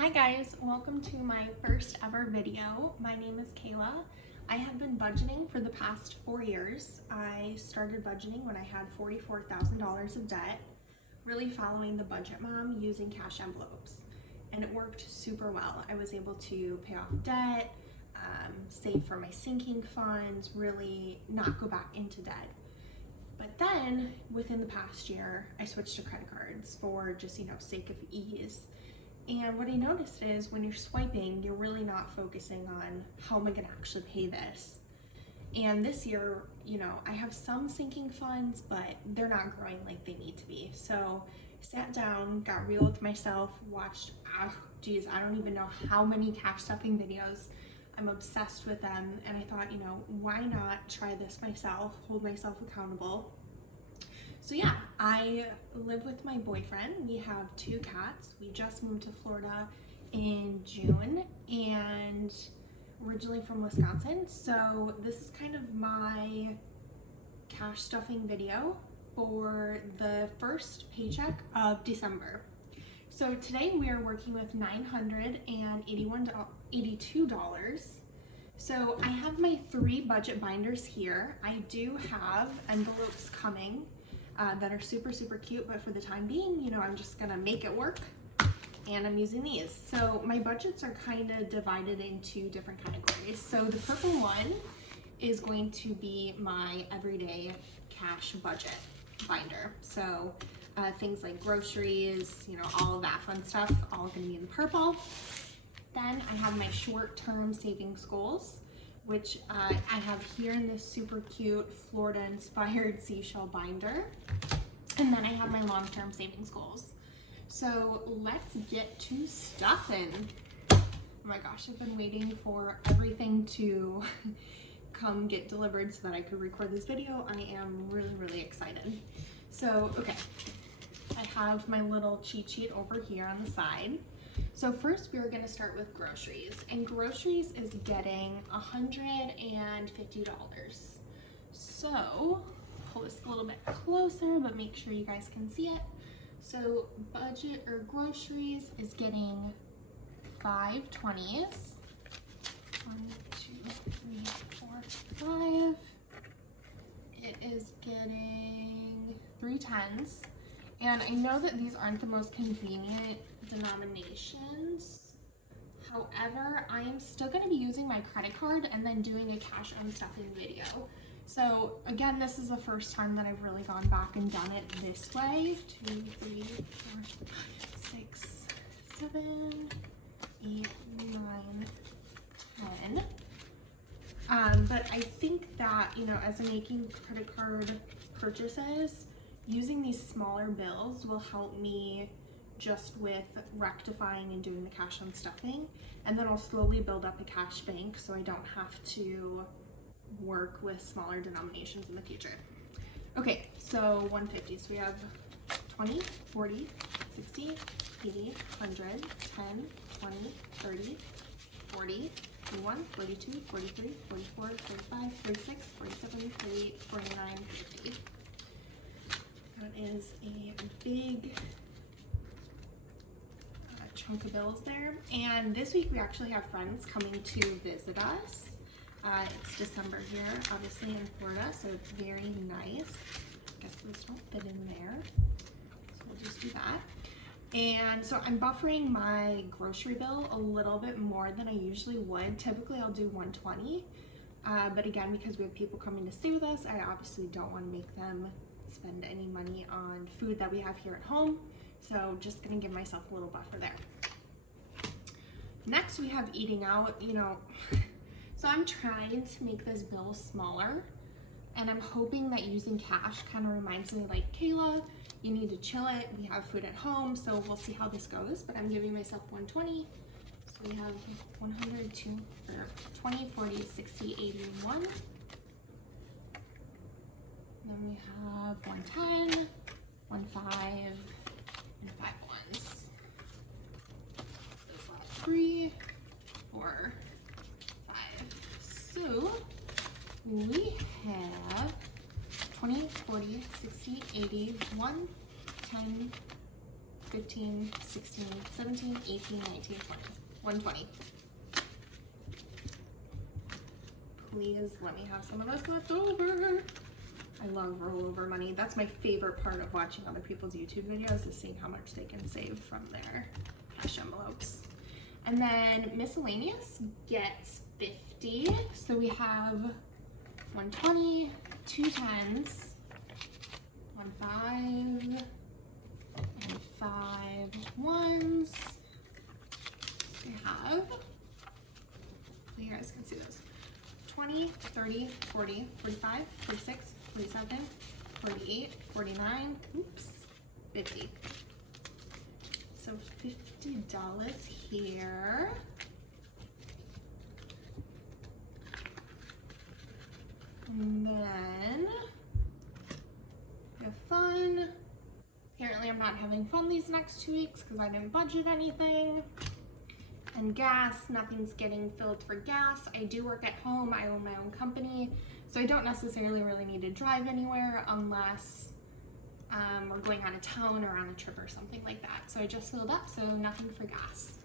Hi guys, welcome to my first ever video. My name is Kayla. I have been budgeting for the past 4 years. I started budgeting when I had $44,000 of debt, really following the budget mom using cash envelopes. And it worked super well. I was able to pay off debt, save for my sinking funds, really not go back into debt. But then within the past year, I switched to credit cards for just, sake of ease. And what I noticed is when you're swiping, you're really not focusing on how am I gonna actually pay this. And this year, I have some sinking funds, but they're not growing like they need to be. So I sat down, got real with myself, watched, I don't even know how many cash stuffing videos. I'm obsessed with them. And I thought, why not try this myself, hold myself accountable. So yeah, I live with my boyfriend. We have 2 cats. We just moved to Florida in June and originally from Wisconsin. So this is kind of my cash stuffing video for the first paycheck of December. So today we are working with $982. So I have my 3 budget binders here. I do have envelopes coming that are super, super cute, but for the time being, I'm just gonna make it work and I'm using these. So my budgets are kind of divided into different categories. So the purple one is going to be my everyday cash budget binder. So things like groceries, all of that fun stuff, all gonna be in purple. Then I have my short-term savings goals, which I have here in this super cute Florida-inspired seashell binder. And then I have my long-term savings goals. So let's get to stuffing. Oh my gosh, I've been waiting for everything to come get delivered so that I could record this video. I am really, really excited. So, okay, I have my little cheat sheet over here on the side. So first we're gonna start with groceries, and groceries is getting $150. So pull this a little bit closer, but make sure you guys can see it. So budget or groceries is getting 5 20s. 1, 2, 3, 4, 5. It is getting 3 10s. And I know that these aren't the most convenient denominations. However, I am still going to be using my credit card and then doing a cash unstuffing video. So again, this is the first time that I've really gone back and done it this way. 2, 3, 4, 6, 7, 8, 9, 10. But I think that, as I'm making credit card purchases, using these smaller bills will help me just with rectifying and doing the cash unstuffing, and then I'll slowly build up a cash bank so I don't have to work with smaller denominations in the future. Okay, so 150. So we have 20, 40, 60, 80, 100, 10, 20, 30, 40, 41, 42, 43, 44, 45, 46, 47, 48, 49, 50. That is a big chunk of bills there. And this week we actually have friends coming to visit us. It's December here, obviously in Florida, so it's very nice. I guess those don't fit in there, so we'll just do that. And so I'm buffering my grocery bill a little bit more than I usually would. Typically I'll do 120, but again, because we have people coming to stay with us, I obviously don't want to make them spend any money on food that we have here at home. So just gonna give myself a little buffer there. Next we have eating out, so I'm trying to make this bill smaller, and I'm hoping that using cash kind of reminds me like, Kayla, you need to chill it. We have food at home, so we'll see how this goes, but I'm giving myself 120. So we have 100, 20, 40, 60, 80, 1. Then we have 110, 1 5, and 5 1s. Those last 3, 4, 5. So we have 20, 40, 60, 80, 1, 10, 15, 15, 16, 17, 18, 19, 20. 120. Please let me have some of this left over. I love rollover money. That's my favorite part of watching other people's YouTube videos, is seeing how much they can save from their cash envelopes. And then miscellaneous gets 50. So we have 120, 2 10s, 1 5, and 5 1s. So we have, so you guys can see those, 20, 30, 40, 45, 46, 47, 48, 49, oops, 50. So $50 here. And then we have fun. Apparently I'm not having fun these next 2 weeks because I didn't budget anything. And gas, nothing's getting filled for gas. I do work at home, I own my own company, so I don't necessarily really need to drive anywhere unless we're going out of town or on a trip or something like that. So I just filled up, so nothing for gas.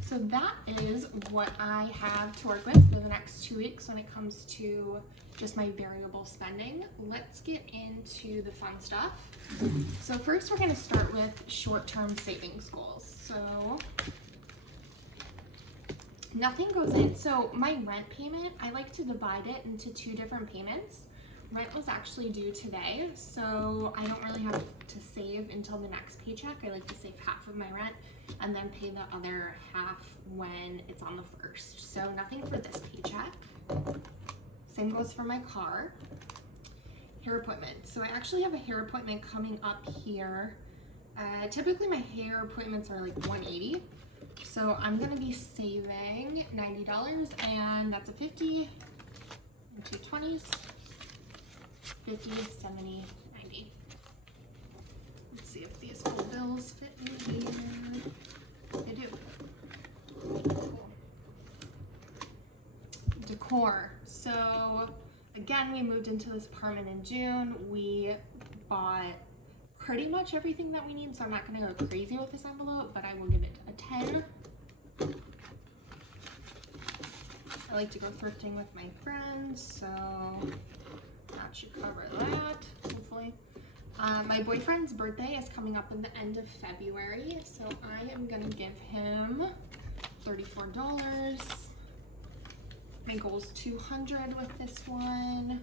So that is what I have to work with for the next 2 weeks when it comes to just my variable spending. Let's get into the fun stuff. So first we're gonna start with short-term savings goals. So nothing goes in. So my rent payment, I like to divide it into 2 different payments. Rent was actually due today, so I don't really have to save until the next paycheck. I like to save half of my rent and then pay the other half when it's on the 1st. So nothing for this paycheck. Same goes for my car. Hair appointment. So I actually have a hair appointment coming up here. Typically my hair appointments are like $180. So I'm gonna be saving $90, and that's a 50 and 2 20s. 50, 70, 90. Let's see if these old bills fit in here. They do. Cool. Decor. So again, we moved into this apartment in June. We bought pretty much everything that we need, so I'm not gonna go crazy with this envelope, but I will give it a 10. I like to go thrifting with my friends, so that should cover that, hopefully. My boyfriend's birthday is coming up in the end of February, so I am gonna give him $34. My goal's 200 with this one.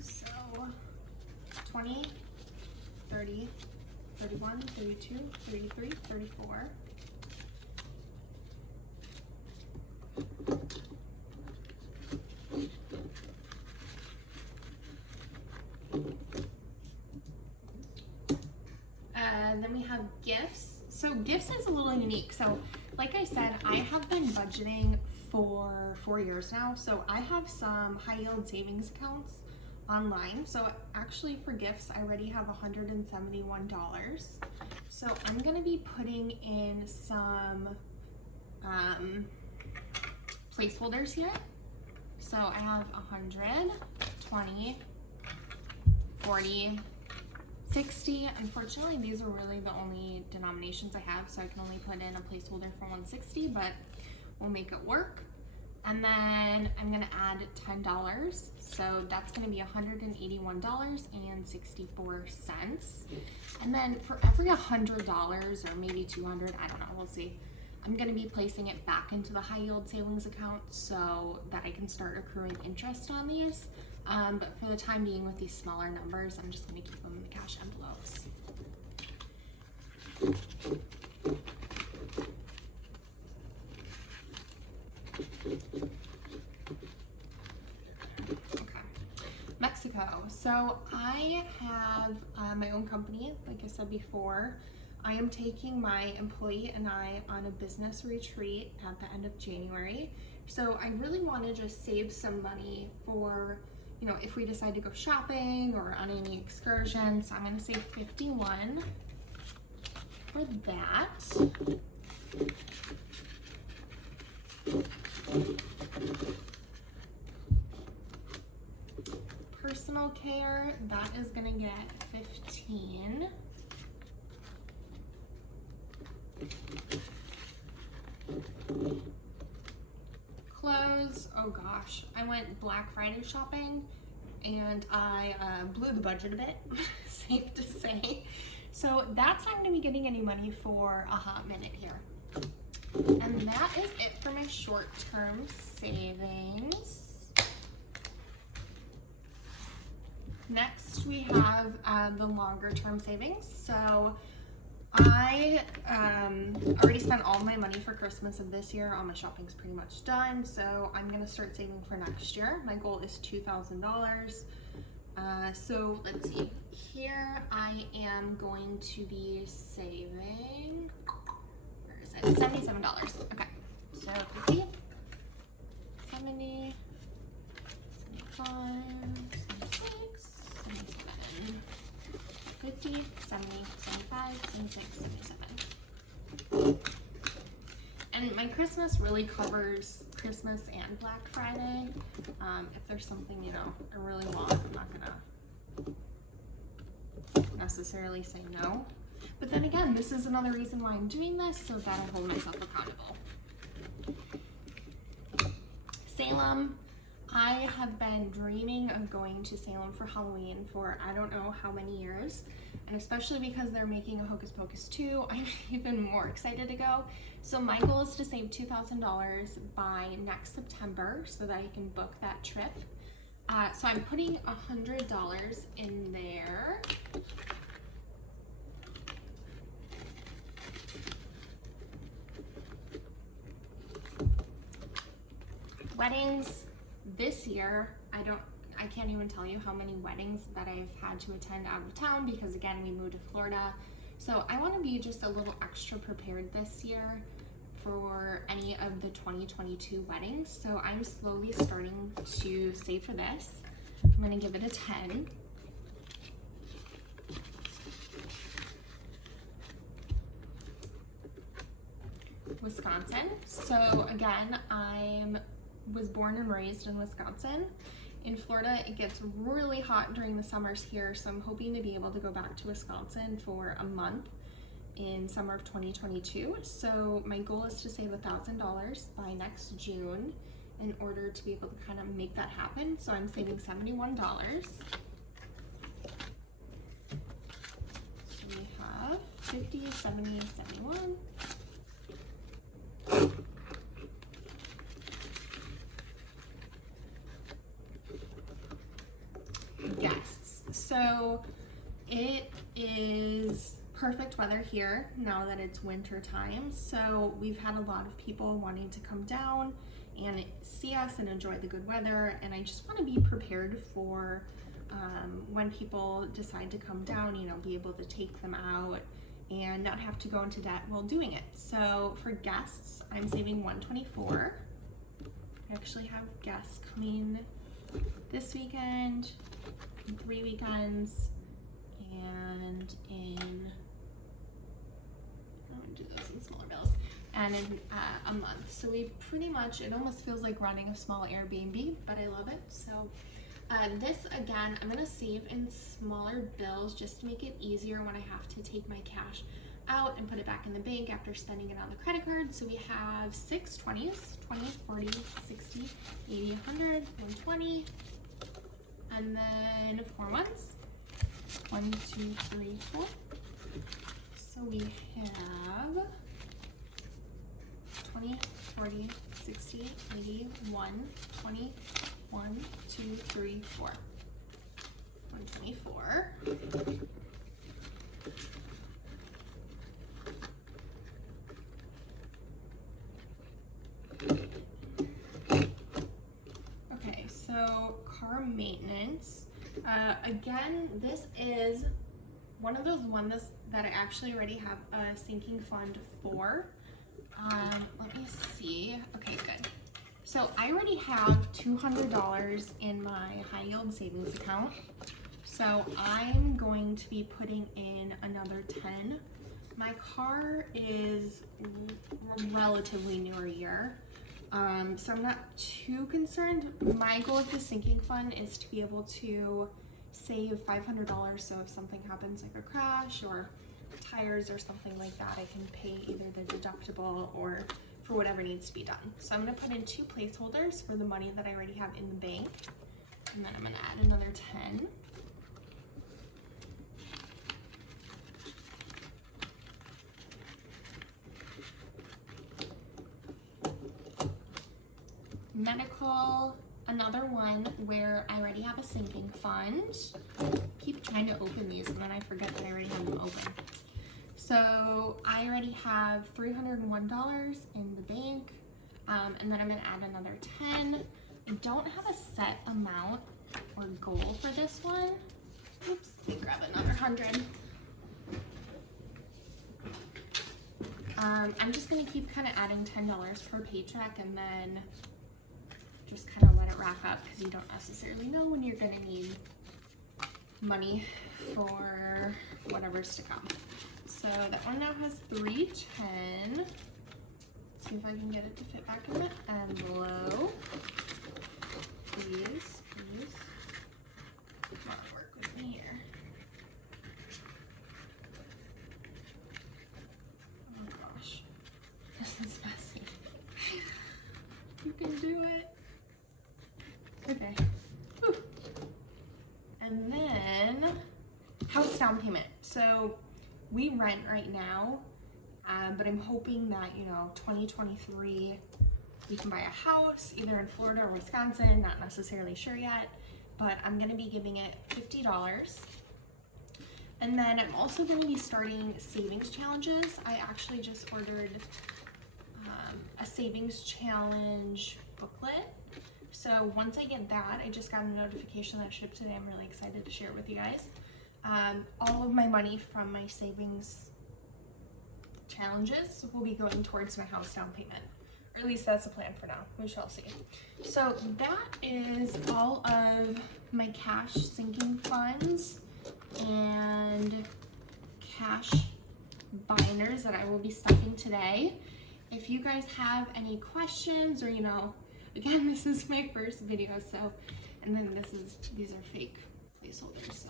So 20, 30, 31, 32, 33, 34. Then we have gifts. So gifts is a little unique. So like I said, I have been budgeting for 4 years now. So I have some high yield savings accounts online. So actually for gifts, I already have $171. So I'm gonna be putting in some placeholders here. So I have 100, 20, 40, 60. Unfortunately, these are really the only denominations I have, so I can only put in a placeholder for 160, but we'll make it work. And then I'm gonna add $10, so that's gonna be $181.64. And then for every $100 or maybe 200, I don't know, we'll see, I'm gonna be placing it back into the high yield savings account so that I can start accruing interest on these. But for the time being with these smaller numbers, I'm just gonna keep them in the cash envelopes. Okay, Mexico. So I have my own company, like I said before. I am taking my employee and I on a business retreat at the end of January. So I really want to just save some money for, you know, if we decide to go shopping or on any excursions. I'm going to save $51 for that. personal care, that is gonna get 15. Clothes, oh gosh, I went Black Friday shopping and I blew the budget a bit, safe to say. So that's not gonna be getting any money for a hot minute here. And that is it for my short-term savings. Next, we have the longer-term savings. So I already spent all my money for Christmas of this year. All my shopping's pretty much done. So I'm gonna start saving for next year. My goal is $2,000. So let's see. Here I am going to be saving, where is it? $77. Okay. So 50, 70, 75, 76, 77, 50, 70, 75, 76, 77. And my Christmas really covers Christmas and Black Friday. If there's something, you know, I really want, I'm not gonna necessarily say no. But then again, this is another reason why I'm doing this, so that I hold myself accountable. Salem. I have been dreaming of going to Salem for Halloween for I don't know how many years, and especially because they're making a Hocus Pocus 2, I'm even more excited to go. So my goal is to save $2,000 by next September so that I can book that trip. So I'm putting $100 in there. Weddings. This year, I can't even tell you how many weddings that I've had to attend out of town because again, we moved to Florida. So I want to be just a little extra prepared this year for any of the 2022 weddings. So I'm slowly starting to save for this. I'm going to give it a 10. Wisconsin. So again, I was born and raised in Wisconsin. In Florida, it gets really hot during the summers here, so I'm hoping to be able to go back to Wisconsin for a month in summer of 2022. So my goal is to save $1,000 by next June in order to be able to kind of make that happen. So I'm saving $71. So we have 50, 70, 71. Guests. So it is perfect weather here now that it's winter time. So we've had a lot of people wanting to come down and see us and enjoy the good weather. And I just want to be prepared for when people decide to come down, you know, be able to take them out and not have to go into debt while doing it. So for guests, I'm saving $124. I actually have guests coming this weekend, in 3 weekends, and in, I'm gonna do those in smaller bills, and in a month. So we pretty much, it almost feels like running a small Airbnb, but I love it. So this, again, I'm gonna save in smaller bills just to make it easier when I have to take my cash out and put it back in the bank after spending it on the credit card. So we have 6 20s, 20, 40, 60, 80, 100, 120, and then 4 ones. 1, 2, 3, 4. So we have 20, 40, 60, 80, 1, 20, 1, 2, 3, 4. 124. Okay, so car maintenance. Again, this is one of those ones that I actually already have a sinking fund for. Let me see. Okay, good. So I already have $200 in my high yield savings account. So I'm going to be putting in another 10. My car is relatively newer year. So I'm not too concerned. My goal with the sinking fund is to be able to save $500, so if something happens like a crash or tires or something like that, I can pay either the deductible or for whatever needs to be done. So I'm gonna put in 2 placeholders for the money that I already have in the bank, and then I'm gonna add another 10. Medical, another one where I already have a sinking fund. Keep trying to open these and then I forget that I already have them open. So I already have $301 in the bank, and then I'm gonna add another 10. I don't have a set amount or goal for this one. Oops, let me grab another 100. I'm just gonna keep kind of adding $10 per paycheck and then just kind of let it rack up because you don't necessarily know when you're gonna need money for whatever's to come. So that one now has 310. See if I can get it to fit back in the envelope. Please, please. Come on, work with me here. Oh gosh, this is messy. You can do it. Okay. Whew. And then house down payment. So we rent right now, but I'm hoping that, 2023 we can buy a house either in Florida or Wisconsin, not necessarily sure yet, but I'm gonna be giving it $50. And then I'm also gonna be starting savings challenges. I actually just ordered a savings challenge booklet. So once I get that, I just got a notification that shipped today. I'm really excited to share it with you guys. All of my money from my savings challenges will be going towards my house down payment. Or at least that's the plan for now. We shall see. So that is all of my cash sinking funds and cash binders that I will be stuffing today. If you guys have any questions or, again, this is my first video, so, and then these are fake placeholders, so.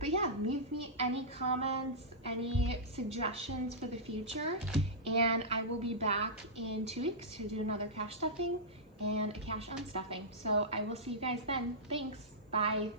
But yeah, leave me any comments, any suggestions for the future, and I will be back in 2 weeks to do another cash stuffing and a cash unstuffing. So I will see you guys then. Thanks. Bye.